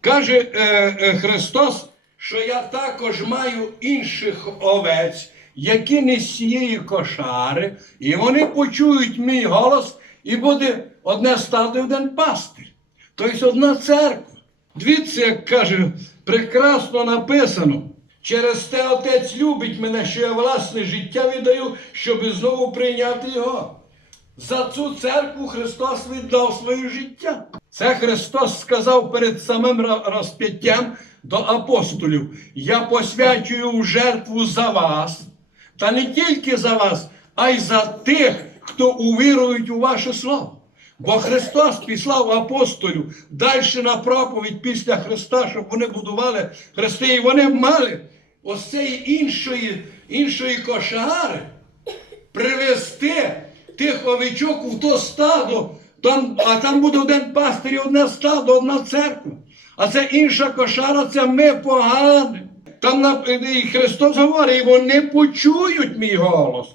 Каже е, е, Христос, що я також маю інших овець, які не з цієї кошари, і вони почують мій голос, і буде одне стадо один пастир. Тобто одна церква. Дивіться, як каже, прекрасно написано. Через те Отець любить мене, що я власне життя віддаю, щоб знову прийняти його. За цю церкву Христос віддав своє життя. Це Христос сказав перед самим розп'яттям до апостолів: Я посвячую жертву за вас, та не тільки за вас, а й за тих, хто увірують у ваше слово. Бо Христос післав апостолів далі на проповідь після Христа, щоб вони будували хрести, і вони мали ось цієї іншої, іншої кошари привести тих овечок у то стадо, там, а там буде один пастир і одне стадо, одна церква. А це інша кошара, це ми погані. Там і Христос говорить, і вони почують мій голос.